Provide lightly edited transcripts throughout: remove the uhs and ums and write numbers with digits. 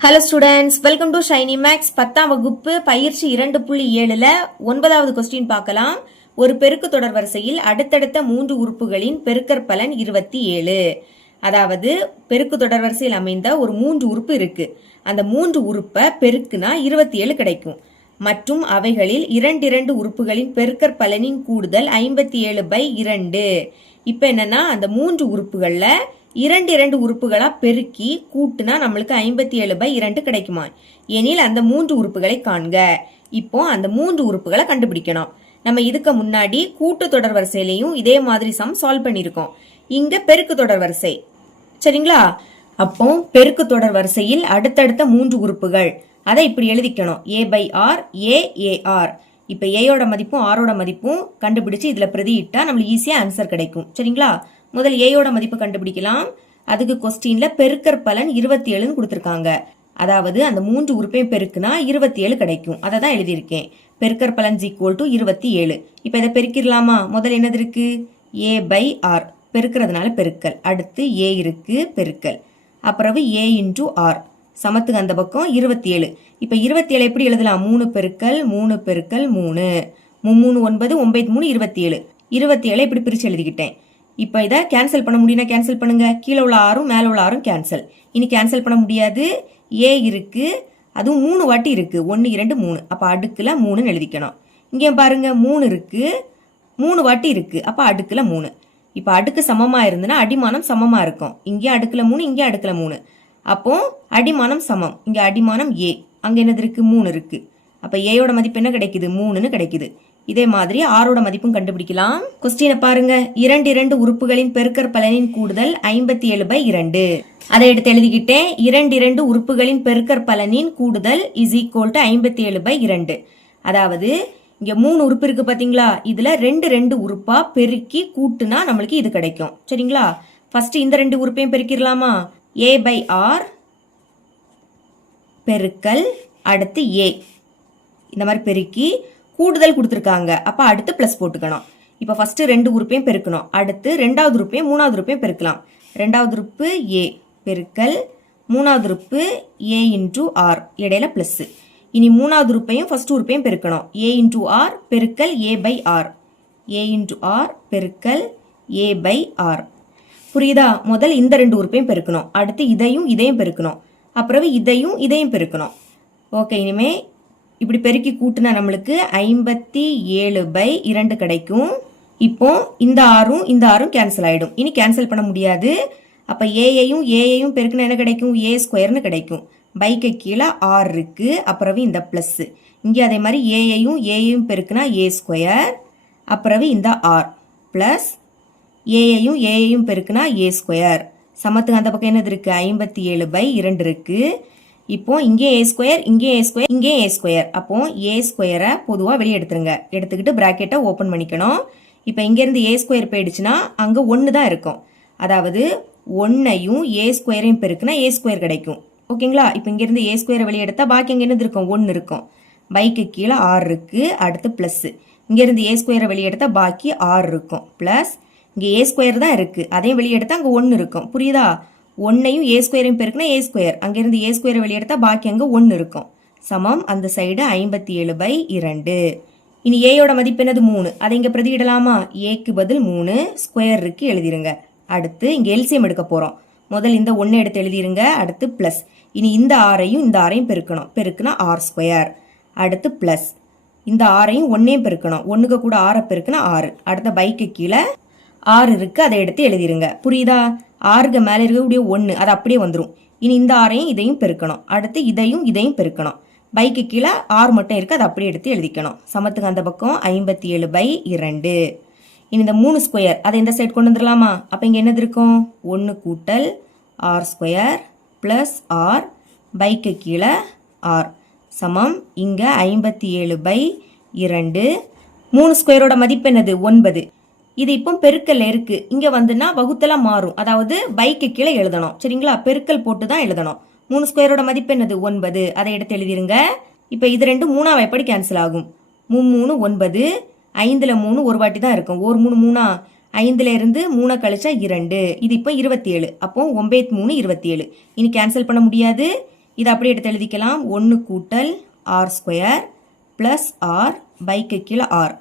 Hello students, welcome to Shiny Max. 10ஆம் வகுப்பு பயிற்சி 2.7ல 9வது கொஸ்டின் பார்க்கலாம். ஒரு பெருக்கு தொடர் வரிசையில் அடுத்தடுத்த 3 உறுப்புகளின் பெருக்கற்பலன் 27. அதாவது பெருக்கு தொடர் வரிசையில் அமைந்த ஒரு 3 உறுப்பு இருக்கு. அந்த 3 உறுப்பை பெருக்குனா 27 கிடைக்கும். மற்றும் அவைகளில் இரண்டு உறுப்புகளின் பெருக்கற்பலனின் கூடுதல் 57/2. இப்போ என்னன்னா அந்த 3 உறுப்புகள்ல இரண்டு உறுப்புகளா பெருக்கி கூட்டுனா நம்மளுக்கு 57/2 கிடைக்குமா எனில் அந்த 3 உறுப்புகளை காண்க. இப்போ அந்த 3 உறுப்புகளை கண்டுபிடிக்கணும். நம்ம இதுக்கு முன்னாடி கூட்டு தொடர் வரிசையிலையும் இதே மாதிரி சம் சால்வ் பண்ணியிருக்கோம். இங்க பெருக்கு தொடர் வரிசை, சரிங்களா? அப்போ பெருக்கு தொடர் வரிசையில் அடுத்தடுத்த 3 உறுப்புகள், அதை இப்படி எழுதிக்கணும். a/r a/ar. இப்ப ஏயோட மதிப்பும் ஆரோட மதிப்பும் கண்டுபிடிச்சு இதுல பிரதியிட்டா நம்மளுக்கு ஈஸியா ஆன்சர் கிடைக்கும், சரிங்களா? முதல் ஏயோட மதிப்பு கண்டுபிடிக்கலாம். அதுக்கு கொஸ்டின்ல பெருக்கற்பலன் 27ன்னு கொடுத்துருக்காங்க. அதாவது அந்த 3 உறுப்பையும் பெருக்குனா 27 கிடைக்கும். அதை தான் எழுதியிருக்கேன். பெருக்கற்பலன் = 27. இப்போ இதை பெருக்கிடலாமா? முதல் என்னது இருக்கு? a/r. பெருக்கிறதுனால பெருக்கல். அடுத்து a இருக்கு, பெருக்கல். அப்புறம் a × r. சமத்துக்கு அந்த பக்கம் 27. இப்போ 27 எப்படி எழுதலாம்? 3 பெருக்கல் 3 பெருக்கல் 3. 3 9 9 3 27. 27 இப்படி பிரிச்சு எழுதிக்கிட்டேன். இப்போ இதை கேன்சல் பண்ண முடியும்னா கேன்சல் பண்ணுங்க. கீழே உள்ள ஆறும் மேலே உள்ள ஆறும் கேன்சல். இனி கேன்சல் பண்ண முடியாது. ஏ இருக்கு, அதுவும் 3 வாட்டி இருக்கு. 1 2 3. அப்போ அடுக்குல 3ன்னு எழுதிக்கணும். இங்கே பாருங்க 3 இருக்கு, 3 வாட்டி இருக்கு. அப்போ அடுக்குல 3. இப்போ அடுக்கு சமமா இருந்துன்னா அடிமானம் சமமா இருக்கும். இங்கே அடுக்குல 3, இங்கே அடுக்குல 3. அப்போ அடிமானம் சமம். இங்க அடிமானம் ஏ, அங்க என்னது இருக்கு? 3 இருக்கு. அப்ப ஏயோட மதிப்பு என்ன கிடைக்குது? 3ன்னு கிடைக்குது. இதே மாதிரி ஆரோட மதிப்பும் கண்டுபிடிக்கலாம். கொஸ்டினை பாருங்க. இரண்டு உறுப்புகளின் பெருக்கற்பலனின் கூடுதல் 57/2. அதை எடுத்து எழுதிக்கிட்டேன். இரண்டு உறுப்புகளின் பெருக்கற்பலனின் கூடுதல் = 57/2. அதாவது இங்க 3 உறுப்பு இருக்கு பாத்தீங்களா? இதுல ரெண்டு உறுப்பா பெருக்கி கூட்டுனா நம்மளுக்கு இது கிடைக்கும், சரிங்களா? ஃபர்ஸ்ட் இந்த 2 உறுப்பையும் பெருக்கிடலாமா? a/r பெருக்கல் அடுத்து a. இந்த மாதிரி பெருக்கி கூடுதல் கொடுத்துருக்காங்க. அப்ப அடுத்து பிளஸ் போட்டுக்கணும். இப்ப ஃபர்ஸ்ட் 2 உறுப்பையும் பெருக்கணும். அடுத்து 2வது உறுப்பையும் 3வது உறுப்பையும் பெருக்கலாம். 2வது உறுப்பு a பெருக்கல் 3வது உறுப்பு a × r, இடையில பிளஸ். இனி 3வது உறுப்பையும் ஃபர்ஸ்ட் உறுப்பையும் பெருக்கணும். a × r பெருக்கல் a/r. a × r பெருக்கல் a/r. புரியுதா? முதல் இந்த 2 உறுப்பையும் பெருக்கணும். அடுத்து இதையும் பெருக்கணும். அப்புறம் இதையும் பெருக்கணும். ஓகே, இனிமே இப்படி பெருக்கி கூட்டுனா நம்மளுக்கு 57/2 கிடைக்கும். இப்போ இந்த ஆறும் கேன்சல் ஆயிடும். இனி கேன்சல் பண்ண முடியாது. அப்ப ஏயையும் பெருக்குனா என்ன கிடைக்கும்? a² கிடைக்கும். பைக்கு கீழே r இருக்கு, அப்புறம் இந்த பிளஸ். இங்கே அதே மாதிரி ஏயையும் பெருக்குனா a², அப்புறம் இந்த r பிளஸ் ஏயையும் பெருக்குனா a². சமத்துக்கு அந்த பக்கம் என்னது இருக்கு? 57/2 இருக்கு. இப்போ இங்கே a², இங்கே a². அப்போ a² பொதுவா வெளியே எடுத்துருங்க. எடுத்துக்கிட்டு பிராக்கெட்டை ஓபன் பண்ணிக்கணும். இப்போ இங்க இருந்து a² போயிடுச்சுன்னா அங்க 1 தான் இருக்கும். அதாவது 1ஐயும் a² பெருக்குனா a² கிடைக்கும். ஓகேங்களா? இப்போ இங்க இருந்து a² வெளியே எடுத்தா பாக்கி அங்க என்னது இருக்கும்? 1 இருக்கும். பைக்கு கீழே r இருக்கு, அடுத்து பிளஸ். இங்க இருந்து a² வெளியே எடுத்தா பாக்கி r இருக்கும். பிளஸ் இங்க a² தான் இருக்கு, அதையும் வெளியே எடுத்தா அங்க 1 இருக்கும். புரியுதா? 1ஐயும் a² பெருக்குனா a². அங்கிருந்து a² வெளியெடுத்தா பாக்கி அங்க 1 இருக்கும். சமம் அந்த சைடு 57/2. இனி ஏயோட மதிப்பு என்னது? 3. அதை இங்க பிரதியிடலாமா? ஏக்கு பதில் 3 ஸ்கொயர் இருக்கு, எழுதிருங்க. அடுத்து இங்க எல்சிஎம் எடுக்க போறோம். முதல் இந்த 1 எடுத்து எழுதிருங்க. அடுத்து பிளஸ். இனி இந்த ஆரையும் பெருக்கணும். பெருக்குனா r². அடுத்து பிளஸ் இந்த ஆரையும் 1ஐயும் பெருக்கணும். 1க்கு கூட 6 பெருக்குனா 6. அடுத்த பைக்கு கீழே 6 இருக்கு, அதை எடுத்து எழுதிருங்க. புரியுதா? 6க்கு மேல இருக்கக்கூடிய 1 அது அப்படியே வந்துடும். இனி இந்த ஆரையும் இதையும் பெருக்கணும். அடுத்து இதையும் பெருக்கணும். பைக்கு கீழே 6 மட்டும் இருக்கு, அதை அப்படியே எடுத்து எழுதிக்கணும். சமத்துக்கு அந்த பக்கம் 57/2. இனி இந்த 3² அதை இந்த சைடு கொண்டு வந்துடலாமா? அப்ப இங்க என்னது இருக்கும்? 1 கூட்டல் r² பிளஸ் r பைக்கு கீழே r சமம் இங்க 57/2. 3² மதிப்பு என்னது? 9. இது இப்போ பெருக்கல்ல இருக்கு. இங்க வந்துன்னா வகுத்தல மாறும். அதாவது பைக்கு கீழே எழுதணும், சரிங்களா? பெருக்கல் போட்டு தான் எழுதணும். 3² மதிப்பு என்னது? 9. அதை எடுத்து எழுதிருங்க. இப்ப இது 2 3ஆ எப்படி கேன்சல் ஆகும்? 3 9. 5ல 3 ஒரு வாட்டி தான் இருக்கும். 1 3 3ஆ? 5ல இருந்து 3 கழிச்சா 2. இது இப்போ 27. அப்போ 9 3 27. இனி கேன்சல் பண்ண முடியாது. இதை அப்படியே எடுத்து எழுதிக்கலாம். 1 கூட்டல் ஆர் ஸ்கொயர் ப்ளஸ் ஆர் பைக்கு கீழே ஆர்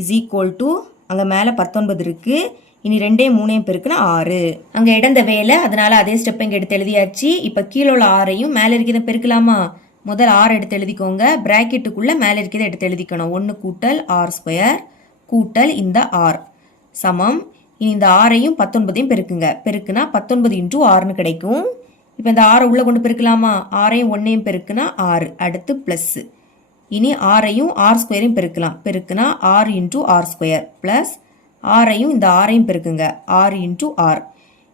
இஸ் ஈக்குவல் டு அங்கே மேலே 19 இருக்குது. இனி 2 3 பெருக்குன்னா 6. அங்கே இடந்த வேலை, அதனால அதே ஸ்டெப் இங்கே எடுத்து எழுதியாச்சு. இப்போ கீழே உள்ள ஆரையும் மேலே இருக்கிறத பெருக்கலாமா? முதல் ஆர் எடுத்து எழுதிக்கோங்க. பிராக்கெட்டுக்குள்ளே மேலே இருக்கிறத எடுத்து எழுதிக்கணும். 1 கூட்டல் ஆர் ஸ்கொயர் கூட்டல் இந்த ஆர் சமம். இனி இந்த ஆரையும் 19ஐயும் பெருக்குங்க. பெருக்குனா 19 இன்டூ 6ன்னு கிடைக்கும். இப்போ இந்த 6 உள்ளே கொண்டு பெருக்கலாமா? 6ஐயும் 1ஐயும் பெருக்குனா 6. அடுத்து ப்ளஸ். இனி 6ஐயும் ஆர் ஸ்கொயரையும் பெருக்கலாம். பெருக்குனா 6 இன்டூ ஆர் ஸ்கொயர் ப்ளஸ் 6ஐயும் இந்த 6ஐயும் பெருக்குங்க. 6 இன்டூ ஆர்.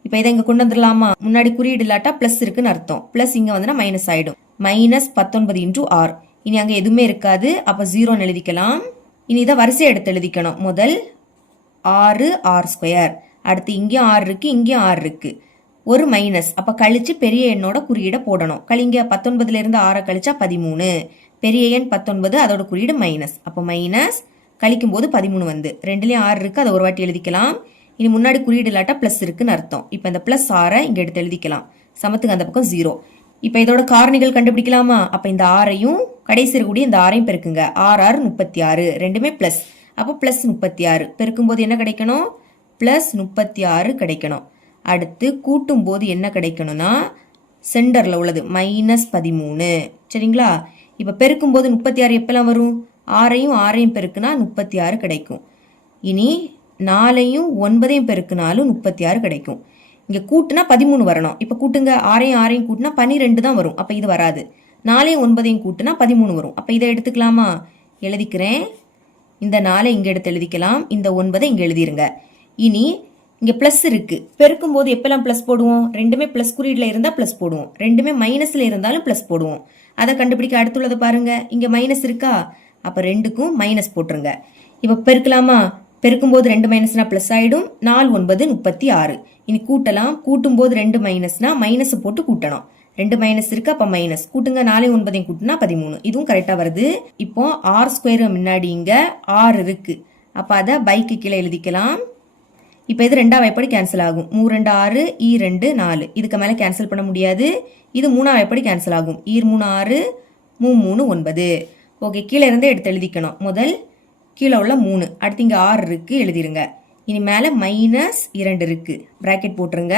இப்போ இதை இங்கே கொண்டு வந்துடலாமா? முன்னாடி குறியீடு இல்லாட்டா ப்ளஸ் இருக்குன்னு அர்த்தம். ப்ளஸ் இங்கே வந்துன்னா மைனஸ் ஆகிடும். Minus 19 into r. இனி அங்கே எதுவுமே இருக்காது. அப்போ 0ன்னு எழுதிக்கலாம். இனி இதை வரிசையை எடுத்து எழுதிக்கணும். முதல் 6 ஆர் ஸ்கொயர். அடுத்து இங்கேயும் 6 இருக்குது, இங்கேயும் 6 இருக்குது. ஒரு மைனஸ். அப்போ கழிச்சு பெரிய எண்ணோட குறியீடை போடணும். கழிங்க 19லேருந்து 6 கழிச்சா 13. பெரிய எண் 19, அதோட குறியீடு மைனஸ். அப்போ மைனஸ் கழிக்கும் போது 13 வந்து 2லேயும் 6 இருக்குது, அதை ஒரு வாட்டி எழுதிக்கலாம். இனி முன்னாடி குறியீடு இல்லாட்டா ப்ளஸ் இருக்குன்னு அர்த்தம். இப்போ இந்த ப்ளஸ் 6 இங்கே எடுத்து எழுதிக்கலாம். சமத்துக்கு அந்த பக்கம் 0. இப்போ இதோட காரணிகள் கண்டுபிடிக்கலாமா? அப்போ இந்த 6ஐயும் கடைசி இருக்கக்கூடிய இந்த 6ஐயும் பெருக்குங்க. 6 6 36, ரெண்டுமே ப்ளஸ். அப்போ ப்ளஸ் 36 பெருக்கும்போது என்ன கிடைக்கணும்? ப்ளஸ் 36 கிடைக்கணும். அடுத்து கூட்டும் போது என்ன கிடைக்கணும்னா சென்டரில் உள்ளது மைனஸ் 13. சரிங்களா? இப்போ பெருக்கும்போது 36 எப்பெல்லாம் வரும்? 6ஐயும் 6ஐயும் பெருக்குனா 36 கிடைக்கும். இனி 4ஐயும் 9ஐயும் பெருக்குனாலும் 36 கிடைக்கும். இங்கே கூட்டுனா 13 வரணும். இப்போ கூட்டுங்க. 6ஐயும் 6ஐயும் கூட்டினா 12 தான் வரும். அப்போ இது வராது. 4ஐயும் 9ஐயும் கூட்டினா 13 வரும். அப்போ இதை எடுத்துக்கலாமா? எழுதிக்கிறேன். இந்த 4ஐ இங்கே எடுத்து எழுதிக்கலாம். இந்த 9ஐ இங்கே எழுதிருங்க. இனி இங்கே ப்ளஸ் இருக்குது. பெருக்கும் போது எப்பெல்லாம் ப்ளஸ் போடுவோம்? ரெண்டுமே ப்ளஸ் குறியீடில் இருந்தால் ப்ளஸ் போடுவோம். ரெண்டுமே மைனஸில் இருந்தாலும் ப்ளஸ் போடுவோம். அதை கண்டுபிடிக்க அடுத்துள்ளதை பாருங்க. இங்கே மைனஸ் இருக்கா? அப்போ 2க்கும் மைனஸ் போட்டுருங்க. இப்போ பெருக்கலாமா? பெருக்கும்போது 2 மைனஸ்னா ப்ளஸ் ஆகிடும். 4 9 36. இனி கூட்டலாம். கூட்டும்போது 2 மைனஸ்னா மைனஸ் போட்டு கூட்டணும். 2 மைனஸ் இருக்கு, அப்போ மைனஸ். கூட்டுங்க. 4 9 கூட்டினா 13. இதுவும் கரெக்டாக வருது. இப்போ ஆர் ஸ்கொயர் முன்னாடி இங்கே 6 இருக்கு. அப்போ அதை பைக்கு கீழே எழுதிக்கலாம். இப்போ இது 2ஆவது எப்படி கேன்சல் ஆகும்? 3 2 6, ஈ 2 4. இதுக்கு மேலே கேன்சல் பண்ண முடியாது. இது 3ஆவது எப்படி கேன்சல் ஆகும்? ஈர் 3 6, 3 3 9. ஓகே, கீழே இருந்தே எடுத்து எழுதிக்கணும். முதல் கீழே உள்ள 3, அடுத்து இங்கே 6 இருக்கு, எழுதிருங்க. இனி மேலே மைனஸ் 2 இருக்கு, பிராக்கெட் போட்டுருங்க.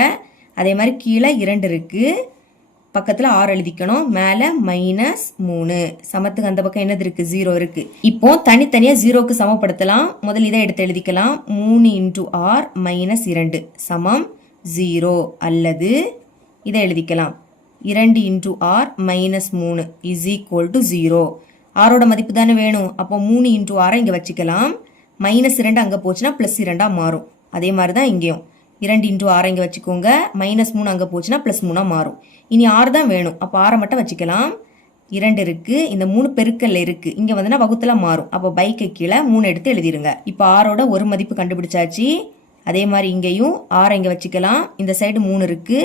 அதே மாதிரி கீழே 2 இருக்கு, பக்கத்தில் 6 எழுதிக்கணும். மேலே மைனஸ் 3. சமத்துக்கு அந்த பக்கம் என்னது இருக்கு? 0 இருக்கு. இப்போ தனித்தனியாக 0க்கு சமப்படுத்தலாம். முதல் இதை எடுத்து எழுதிக்கலாம். 3 இன்டூ ஆர் மைனஸ் 2 சமம் 0. அல்லது இதை எழுதிக்கலாம். 2 into r minus 3 is equal to 0. ஆரோட மதிப்பு தானே வேணும். அப்போ 3 இன்டூ ஆரை இங்கே வச்சுக்கலாம். மைனஸ் 2 அங்கே போச்சுன்னா ப்ளஸ் 2 மாறும். அதே மாதிரி தான் இங்கேயும் 2 இன்டூ 6 இங்கே வச்சுக்கோங்க. மைனஸ் 3 அங்கே போச்சுன்னா ப்ளஸ் 3 மாறும். இனி 6 தான் வேணும். அப்போ 6 மட்டும் வச்சுக்கலாம். 2 இருக்கு, இந்த 3 பெருக்கல்ல இருக்கு. இங்கே வந்துன்னா வகுத்துல மாறும். அப்போ பைக்கு கீழே 3 எடுத்து எழுதிருங்க. இப்போ 6ஓட ஒரு மதிப்பு கண்டுபிடிச்சாச்சு. அதே மாதிரி இங்கேயும் 6 இங்கே வச்சுக்கலாம். இந்த சைடு 3 இருக்கு,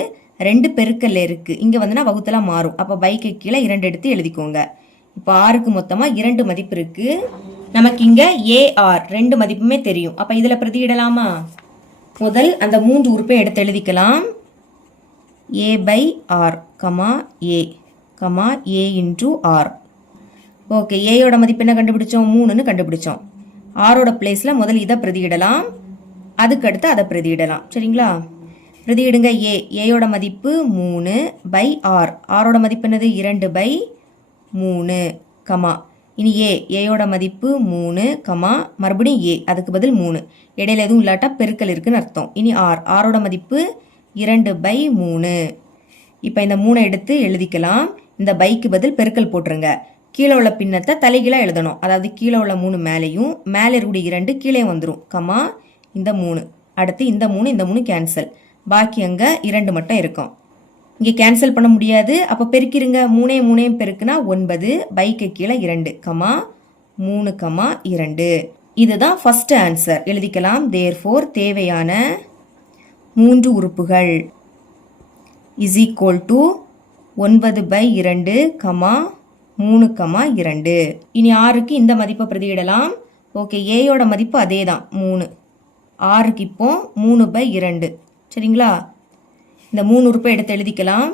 2 பெருக்கல்ல இருக்கு. இங்கே வந்துன்னா வகுத்துல மாறும். அப்போ பைக்கு கீழே 2 எடுத்து எழுதிக்கோங்க. இப்போ 6க்கு மொத்தமாக 2 மதிப்பு இருக்கு. நமக்கு இங்க ஏஆர் 2 மதிப்புமே தெரியும். அப்போ இதில் பிரதியிடலாமா? முதல் அந்த 3 உறுப்பை எடுத்து எழுதிக்கலாம். A by R comma A comma A into R. Okay, ஏயோட மதிப்பு என்ன கண்டுபிடிச்சோம்? 3ன்னு கண்டுபிடிச்சோம். ஆரோட பிளேஸில் முதல் இதை பிரதியிடலாம், அதுக்கடுத்து அதை பிரதியிடலாம். சரிங்களா? பிரதியிடுங்க. ஏயோட மதிப்பு 3 பை ஆர். ஆரோட மதிப்பு என்னது? 2 பை 3 கமா. இனி ஏயோட மதிப்பு 3 கமா மறுபடியும் ஏ, அதுக்கு பதில் 3. இடையில எதுவும் இல்லாட்டா பெருக்கல் இருக்குன்னு அர்த்தம். இனி ஆரோட மதிப்பு 2 பை 3. இப்போ இந்த 3 எடுத்து எழுதிக்கலாம். இந்த பைக்கு பதில் பெருக்கல் போட்டுருங்க. கீழே உள்ள பின்னத்தை தலைகீழாக எழுதணும். அதாவது கீழே உள்ள 3 மேலேயும், மேலே இருக்கக்கூடிய 2 கீழே வந்துடும். கமா இந்த 3. அடுத்து இந்த 3 இந்த 3 கேன்சல். பாக்கி அங்கே 2 மட்டும் இருக்கும். இங்கே கேன்சல் பண்ண முடியாது. அப்போ பெருக்கிருங்க. 3 3 பெருக்குனா 9. பைக்கு கீழே 2 கமா 3 கமா 2. இதுதான் ஃபர்ஸ்ட் ஆன்சர். எழுதிக்கலாம். தேர்ஃபோர் தேவையான 3 உறுப்புகள் is equal to 9 by 2 comma 3 comma 2. இனி 6க்கு இந்த மதிப்பை பிரதியிடலாம். ஓகே, ஏயோட மதிப்பு அதே தான் 3. 6க்கு இப்போ 3 பை 2. சரிங்களா? இந்த 3 உறுப்பை எடுத்து எழுதிக்கலாம்.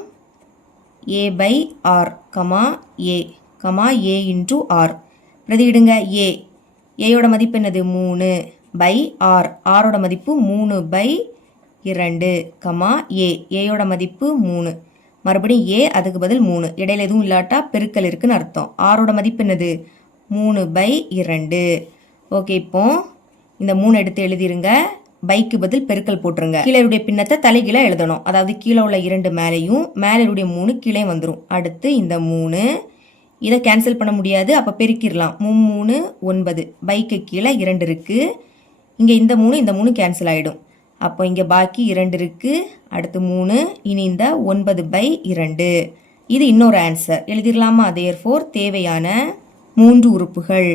A by R comma A comma A into R. பிரதியிடுங்க ஏ. ஏயோட மதிப்பு என்னது 3 பை ஆர். ஆரோட மதிப்பு 3 பை 2 கமா ஏ. ஏயோட மதிப்பு 3. மறுபடியும் ஏ, அதுக்கு பதில் 3. இடையில எதுவும் இல்லாட்டா பெருக்கல் இருக்குன்னு அர்த்தம். ஆரோட மதிப்பு என்னது 3 பை 2. ஓகே, இப்போ இந்த 3 எடுத்து எழுதிருங்க. பைக்கு பதில் பெருக்கல் போட்டுருங்க. கீழே பின்னத்தை தலைகீழ எழுதணும். அதாவது கீழே உள்ள 2 மேலையும் மேலே 3 கீழே வந்துடும். அடுத்து இந்த 3 இதை கேன்சல் பண்ண முடியாது, அப்போ பெருக்கிடலாம். 3 9. பைக்கு கீழே 2 இருக்கு. இங்கே இந்த 3 கேன்சல் ஆகிடும். அப்போ இங்கே பாக்கி 2 இருக்கு. அடுத்து 3. இனி இந்த 9 பை 2. இது இன்னொரு ஆன்சர் எழுதிடலாமா? தேர்ஃபோர் தேவையான 3 உறுப்புகள்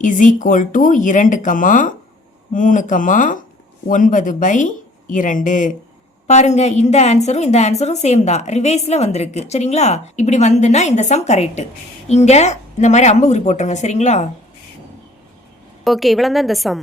இஸ் ஈக்குவல் டு 2, 3, 9 பை 2. பாருங்க, இந்த ஆன்சரும் சேம் தான். ரிவைஸ்ல வந்திருக்கு. சரிங்களா? இப்படி வந்துன்னா இந்த சம் கரெக்ட். இங்க இந்த மாதிரி அம்பு குறி போட்டுருங்க. சரிங்களா? ஓகே, இவ்வளவு தான் இந்த சம்.